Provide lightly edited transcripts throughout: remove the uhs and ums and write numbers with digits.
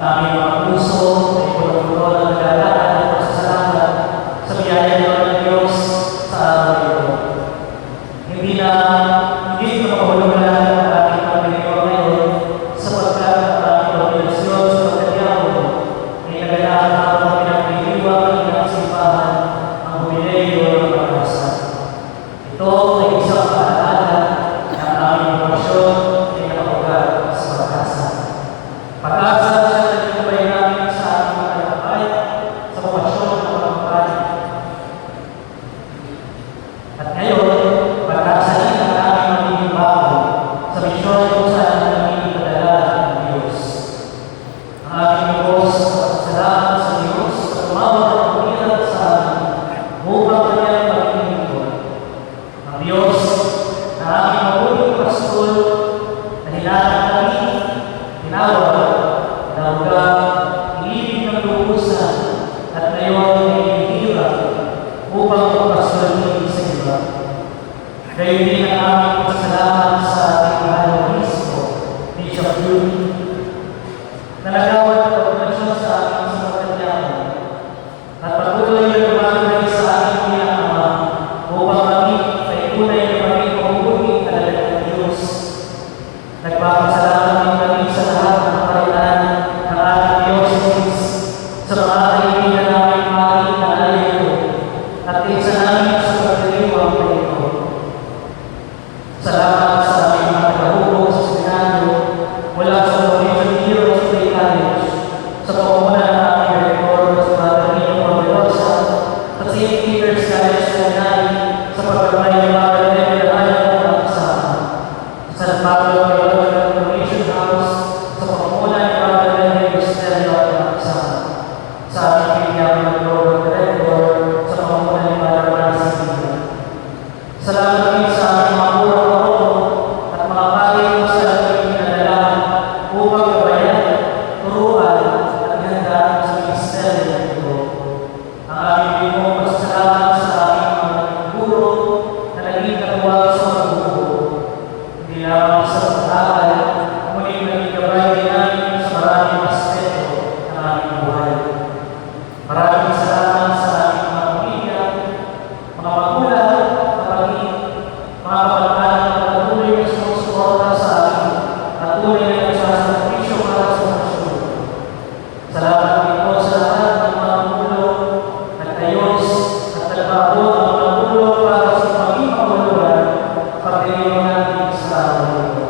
aming mga puso ay puno-puno ng naglalakad at pasasalamat sa biyaya ng Diyos sa araw na ito. Hindi na makahulugan ang ating Panginoon ngayon sapagkat ang ating organisasyon sa pagkatiyaw ay nagalaan habang pinagdiriwang ng simbahan ang Jubileo ng Pag-asa. Ito ay isang paalala na ang aming promosyon ay nakabugat sa Pag-asa. Pag-asa siya na tinubay namin sa ating mga kalakay sa promosyon ng mga kampanya. At ngayon, pag-asa rin ang aming magiging bago sa misyon kung saan namin ipadala ng Diyos. Ang ating Diyos salamat sa Diyos sa tumawag at pumilat sa amin upang kanyang magiging lingkod. Ang Diyos na aming mabuting pastol na hinanap kami, tinawag, naugang, inibig ng lubusan at ngayon ay hinihirap upang magpastol kami sa iba. Gayon din ang aming pasalamat sa ating mahal na Kristo, Bishop Judy, na nagawad at pagpasyon sa amin sa pagkatiyawan at patuloy na gumagawin sa ating pinakama upang kami ay tunay na maging mabubuting talaga ng Diyos. Nagpapasalamat din kami sa lahat ng kaparitan ng ating Diocese, sa mga kaibigan namin maaaring nalayo at isa namin sa pagdiriwang na ito. Salamat sa aming mga tagahubog sa Senado mula sa Provincial Bureau of State College, sa pamumunan ng aming rektor sa Padre Nino Poderosa at sa St. Peter's College Seminary sa pagkakay ng mga level na ayaw ng kasama. Sa San Pablo Theological Commission House sa pamumunan ng Padre Nino Costello at kasama. Sa aming piniyamang Global Director sa pamumunan ng Padre Francis Villa. Salamat din sa aming mga puro at mga paring sa ating pinadala upang gabayan, turuan at ihandaan sa ministeryo ng ito. Ang aming bimong pasasalamat sa aming mga guro na naging katuwag sa magbubuo. Hindi lamang sa pag-aaral, ngunit naging gabay din namin sa maraming aspeto ng aming buhay. Maraming salamat sa aming mga pamilya, mga magulang, kapatid, mga kapatid na patuloy na sumusuporta sa amin at tunay na nagsasakripisyo para sa nasyon. Salamat din po sa lahat ng mga tulong, nagtayos at nagbago ang mga tulong para sa maging panguluhan pagdiriwang natin sa araw na ito.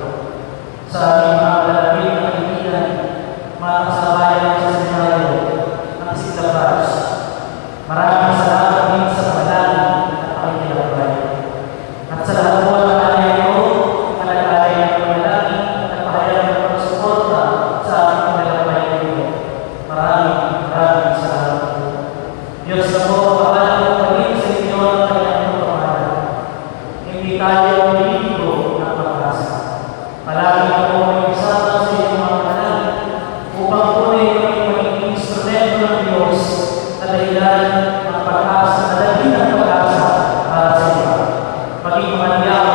Sa aming mga malalapit na kaibigan, mga kasabayan sa seminaryo, ang sitlabas. Maraming salamat din sa panalangin at pakikilabay. At sa lahat po ng kanayayo, na nag-alay ng panalangin at nagpahayag ng pagsuporta sa aming panalangin ngayon. Maraming salamat po. Diyos na po, pangalan po pagin sa inyo ang kanyang pagpapahal. Hindi tayo nililigo ng pag-asa. Palagi na po may kasama sa inyong mga panalangin upang po ay maging instrumento ng Diyos na dahilan ng pag-asa, na dahilan ng pag-asa para sa iba. Maging manyaw